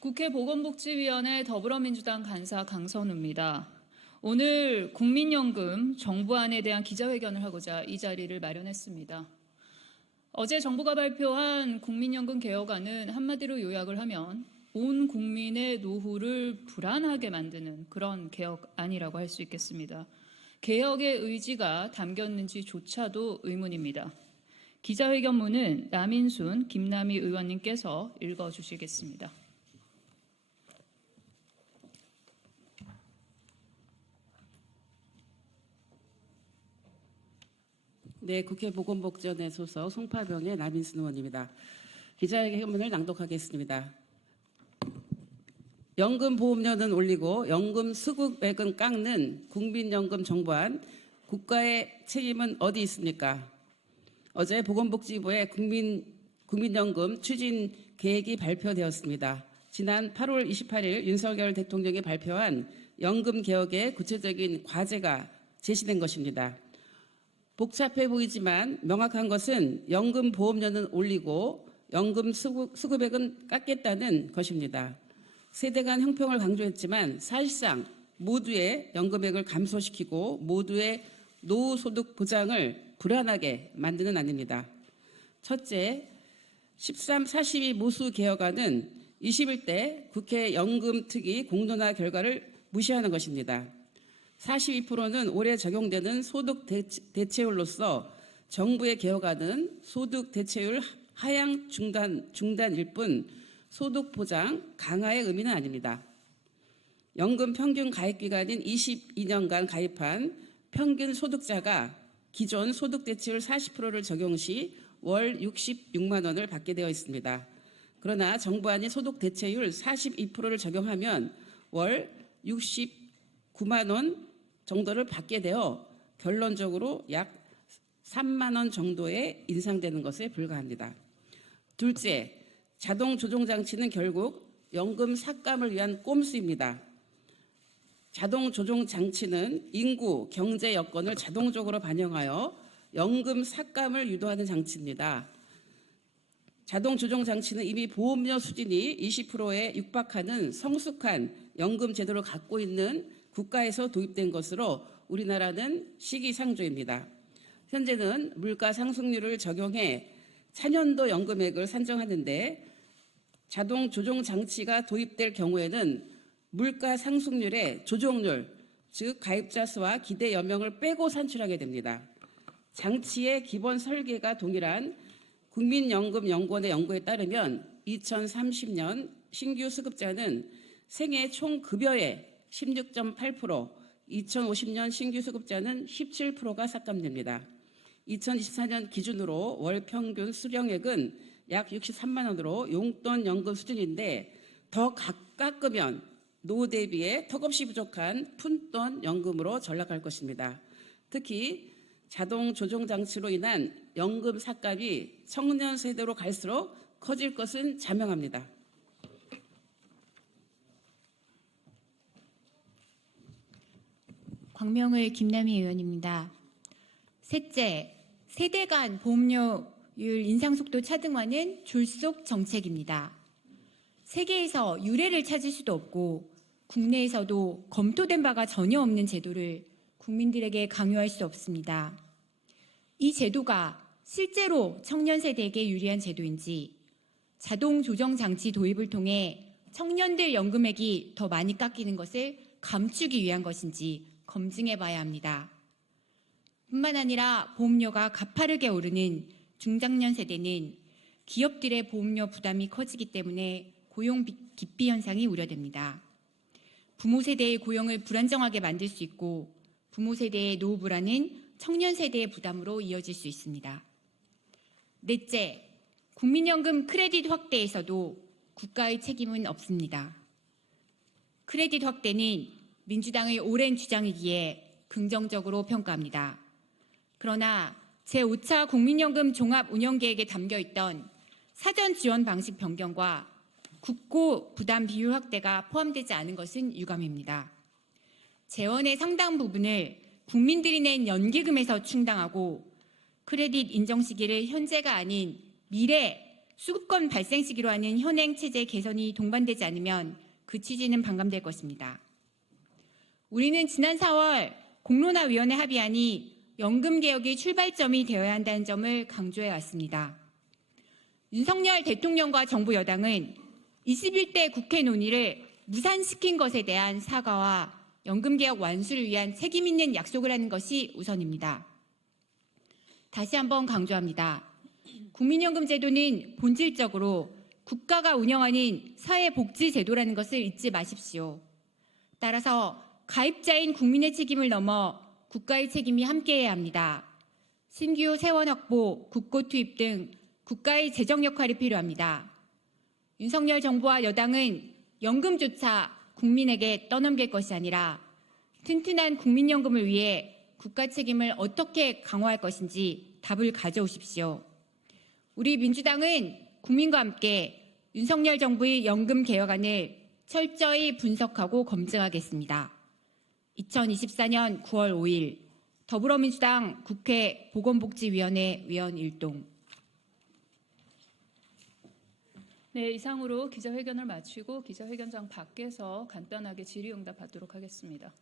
국회 보건복지위원회 더불어민주당 간사 강선우입니다. 오늘 국민연금 정부안에 대한 기자회견을 하고자 이 자리를 마련했습니다. 어제 정부가 발표한 국민연금 개혁안은 한마디로 요약을 하면 온 국민의 노후를 불안하게 만드는 그런 개혁안이라고 할 수 있겠습니다. 개혁의 의지가 담겼는지조차도 의문입니다. 기자회견문은 남인순, 김남희 의원님께서 읽어주시겠습니다. 네, 국회 보건복지위원회 소속 송파병의 남인순 의원입니다. 기자회견문을 낭독하겠습니다. 연금보험료는 올리고 연금 수급액은 깎는 국민연금 정부안, 국가의 책임은 어디 있습니까? 어제 보건복지부의 국민연금 추진 계획이 발표되었습니다. 지난 8월 28일 윤석열 대통령이 발표한 연금 개혁의 구체적인 과제가 제시된 것입니다. 복잡해 보이지만 명확한 것은 연금 보험료는 올리고 연금 수급액은 깎겠다는 것입니다. 세대 간 형평을 강조했지만 사실상 모두의 연금액을 감소시키고 모두의 노후 소득 보장을 불안하게 만드는 안입니다. 첫째, 1342 모수 개혁안은 21대 국회 연금특위 공론화 결과를 무시하는 것입니다. 42%는 올해 적용되는 소득 대체율로서 정부의 개혁안은 소득 대체율 하향 중단일 뿐 소득 보장 강화의 의미는 아닙니다. 연금 평균 가입 기간인 22년간 가입한 평균 소득자가 기존 소득 대체율 40%를 적용 시 월 66만 원을 받게 되어 있습니다. 그러나 정부안이 소득 대체율 42%를 적용하면 월 69만 원 정도를 받게 되어 결론적으로 약 3만 원 정도에 인상되는 것에 불과합니다. 둘째, 자동 조정 장치는 결국 연금 삭감을 위한 꼼수입니다. 자동 조정 장치는 인구, 경제 여건을 자동적으로 반영하여 연금 삭감을 유도하는 장치입니다. 자동 조정 장치는 이미 보험료 수준이 20%에 육박하는 성숙한 연금 제도를 갖고 있는 국가에서 도입된 것으로 우리나라는 시기상조입니다. 현재는 물가 상승률을 적용해 차년도 연금액을 산정하는데 자동 조정 장치가 도입될 경우에는 물가 상승률의 조정률, 즉 가입자 수와 기대 연명을 빼고 산출하게 됩니다. 장치의 기본 설계가 동일한 국민연금연구원의 연구에 따르면 2030년 신규 수급자는 생애 총 급여의 16.8%, 2050년 신규 수급자는 17%가 삭감됩니다. 2024년 기준으로 월 평균 수령액은 약 63만 원으로 용돈 연금 수준인데 더 깎으면 노후 대비에 턱없이 부족한 푼돈 연금으로 전락할 것입니다. 특히 자동 조정 장치로 인한 연금 삭감이 청년 세대로 갈수록 커질 것은 자명합니다. 광명의 김남희 의원입니다. 셋째, 세대 간 보험료율 인상 속도 차등화는 졸속 정책입니다. 세계에서 유례를 찾을 수도 없고 국내에서도 검토된 바가 전혀 없는 제도를 국민들에게 강요할 수 없습니다. 이 제도가 실제로 청년 세대에게 유리한 제도인지 자동 조정 장치 도입을 통해 청년들 연금액이 더 많이 깎이는 것을 감추기 위한 것인지 검증해 봐야 합니다. 뿐만 아니라 보험료가 가파르게 오르는 중장년 세대는 기업들의 보험료 부담이 커지기 때문에 고용 기피 현상이 우려됩니다. 부모 세대의 고용을 불안정하게 만들 수 있고 부모 세대의 노후 불안은 청년 세대의 부담으로 이어질 수 있습니다. 넷째, 국민연금 크레딧 확대에서도 국가의 책임은 없습니다. 크레딧 확대는 민주당의 오랜 주장이기에 긍정적으로 평가합니다. 그러나 제5차 국민연금 종합운영계획에 담겨있던 사전 지원 방식 변경과 국고 부담 비율 확대가 포함되지 않은 것은 유감입니다. 재원의 상당 부분을 국민들이 낸 연기금에서 충당하고 크레딧 인정 시기를 현재가 아닌 미래 수급권 발생 시기로 하는 현행 체제 개선이 동반되지 않으면 그 취지는 반감될 것입니다. 우리는 지난 4월 공론화위원회 합의안이 연금개혁의 출발점이 되어야 한다는 점을 강조해 왔습니다. 윤석열 대통령과 정부 여당은 21대 국회 논의를 무산시킨 것에 대한 사과와 연금개혁 완수를 위한 책임 있는 약속을 하는 것이 우선입니다. 다시 한번 강조합니다. 국민연금 제도는 본질적으로 국가가 운영하는 사회복지제도라는 것을 잊지 마십시오. 따라서 가입자인 국민의 책임을 넘어 국가의 책임이 함께해야 합니다. 신규 세원 확보, 국고 투입 등 국가의 재정 역할이 필요합니다. 윤석열 정부와 여당은 연금조차 국민에게 떠넘길 것이 아니라 튼튼한 국민연금을 위해 국가 책임을 어떻게 강화할 것인지 답을 가져오십시오. 우리 민주당은 국민과 함께 윤석열 정부의 연금 개혁안을 철저히 분석하고 검증하겠습니다. 2024년 9월 5일 더불어민주당 국회 보건복지위원회 위원 일동. 네, 이상으로 기자회견을 마치고 기자회견장 밖에서 간단하게 질의응답 받도록 하겠습니다.